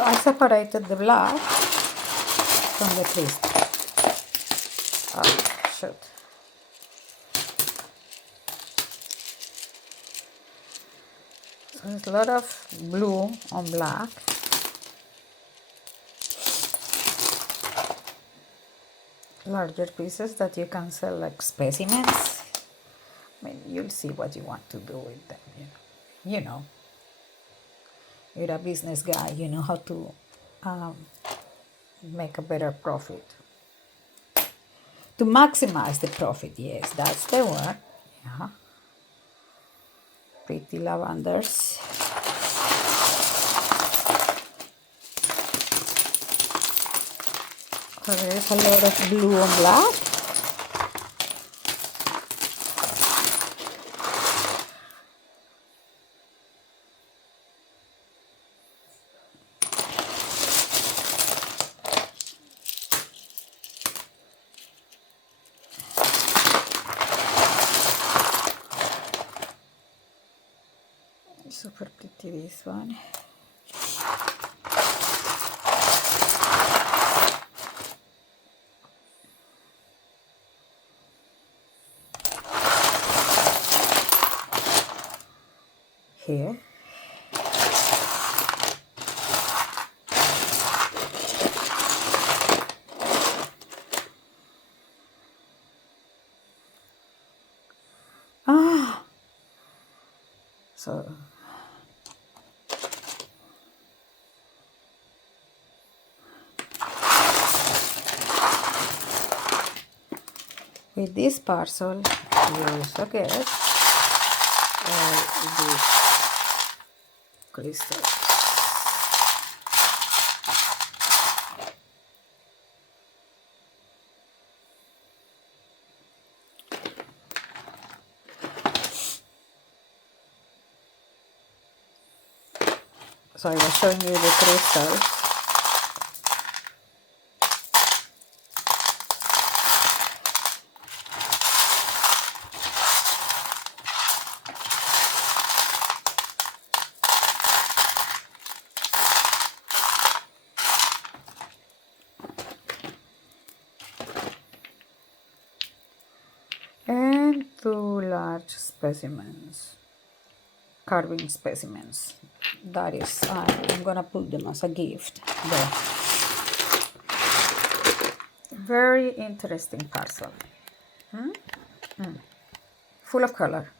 So I separated the black from the crystal. Oh, shoot. So there's a lot of blue on black. Larger pieces that you can sell like specimens. I mean, you'll see what you want to do with them, you know. You're a business guy, you know how to make a better profit. To maximize the profit, yes, that's the word. Yeah. Pretty lavenders. So there's a lot of blue and black. Super pretty this one. Here. So with this parcel you also get all these crystals. So I was showing you the crystals. And 2 large specimens, carving specimens. That is, I'm gonna put them as a gift there. Very interesting parcel. Full of color.